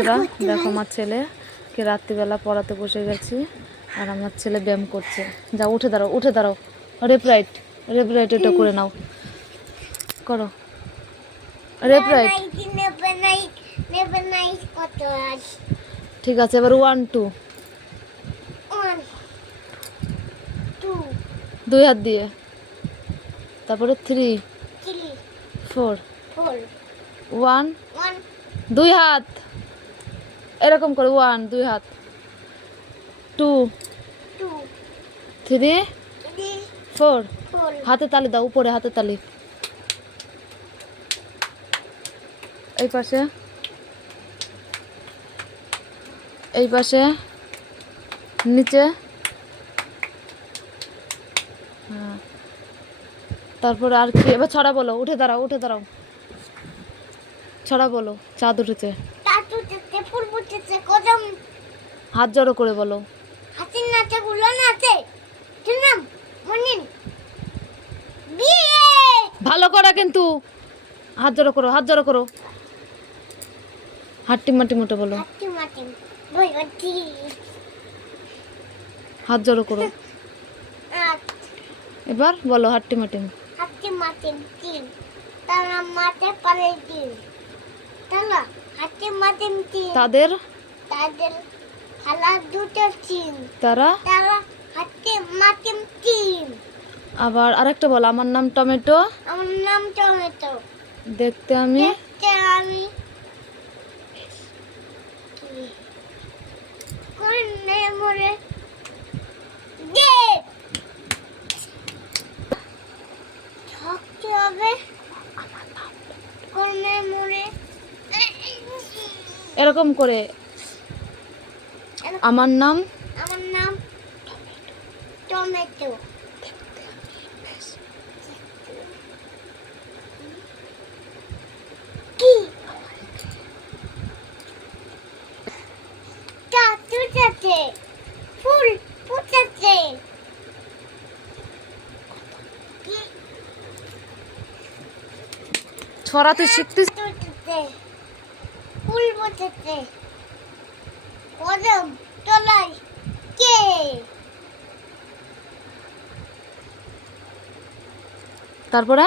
বন্ধুরা, দেখো আমার ছেলেকে রাত্রিবেলা পড়াতে বসে গেছি আর আমার ছেলে ব্যায়াম করছে। যাও উঠে দাঁড়াও, উঠে দাঁড়াও। লেফট রাইট এটা করে নাও, করো লেফট রাইট। ঠিক আছে, এবার 1 2 2 হাত দিয়ে, তারপরে 3 4 1 2 হাত এরকম করে, 1 2 হাত, 2 3 4 হাতে তালি দাও, উপরে হাতে তালি। এই পাশে, এই পাশে, নিচে। হ্যাঁ, তারপরে আর কি? এবার ছড়া বলো, উঠে দাঁড়াও, উঠে দাঁড়াও, ছড়া বলো। চাঁদ উঠেছে, হাত জড়ো করে বলো। ভালো করে কিন্তু, হাত জড়ো করো, হাত জড়ো করো, হাট্টি মাটি মোটে বলো, হাত জড়ো করো। এবার বলো হাট্টি মাটিম। তাদের তারা। আবার আরেকটা বলো, আমার নাম টমেটো, দেখতে আমি এরকম করে। আমার নাম টমেটো। কি ফুটেছে, ফুল ফুটেছে। ছড়া তুই শিখতে। ফুল ফুটেছে, কদম তলায় কে? তারপরে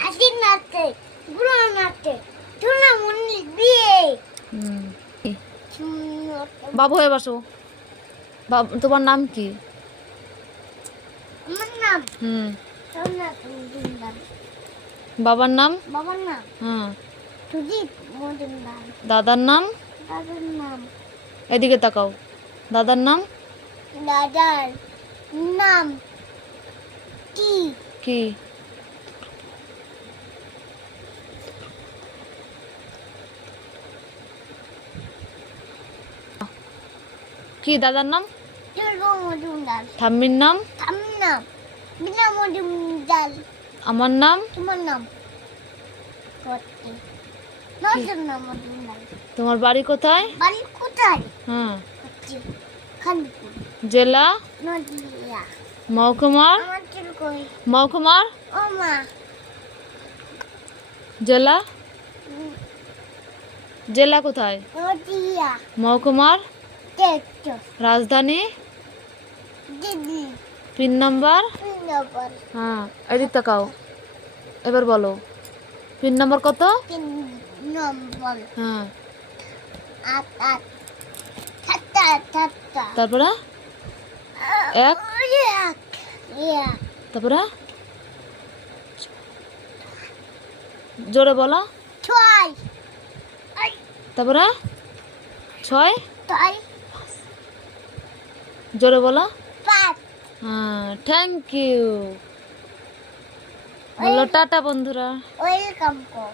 হাসি নাচে, বুড়ো নাচে, সোনা মুন্নি বিয়ে। বাবু হয়ে বসো। তোমার নাম কি? আমার নাম সোনা মজুমদার। বাবার নাম? বাবার নাম হ্যাঁ। সুজিত মজুমদার। দাদার নাম? দাদার নাম, এদিকে তাকাও, দাদার নাম দাদার নাম কি? কি? কি দাদার নাম? দুর্গ মজুমদার। ঠাম্মির নাম? আমার নাম বিনা মজুমদার। আমার নাম? তোমার নাম কত্তি নজরুল মজুমদার। তোমার বাড়ি কোথায়? বাড়ি কোথায়? হ্যাঁ। কত্তি খানপুর। জেলা? নদিয়া। মহকুমার? আমার চুল কই? মহকুমার? ও মা। জেলা? জেলা কোথায়? নদিয়া। মহকুমার? টেকটো। রাজধানী? দিদি। Pin number? পিনবর। হ্যাঁ, এদিক তাকাও, এবার বলো পিন নাম্বার কত? 3 নম্বর। হ্যাঁ। 8 8 সাতটা সাতটা। তারপরে 1, এক। তারপরে জোরে বলো। 6 তারপরে 6, 6 জোরে বলো। 5। হ্যাঁ, থ্যাংক ইউ। বলো টাটা বন্ধুরা। ওয়েলকাম কো।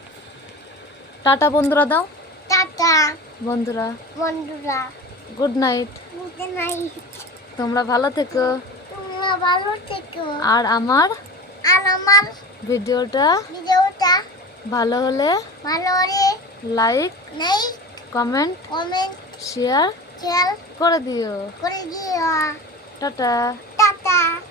টাটা বন্ধুরা দাও। টাটা বন্ধুরা বন্ধুরা। Good night. Good night. তোমরা ভালো থেকো। তোমরা ভালো থেকো। আর আমার আমার ভিডিওটা ভিডিওটা ভালো হলে লাইক কমেন্ট শেয়ার শেয়ার করে দিও। করে দিও। টাটা। টাটা।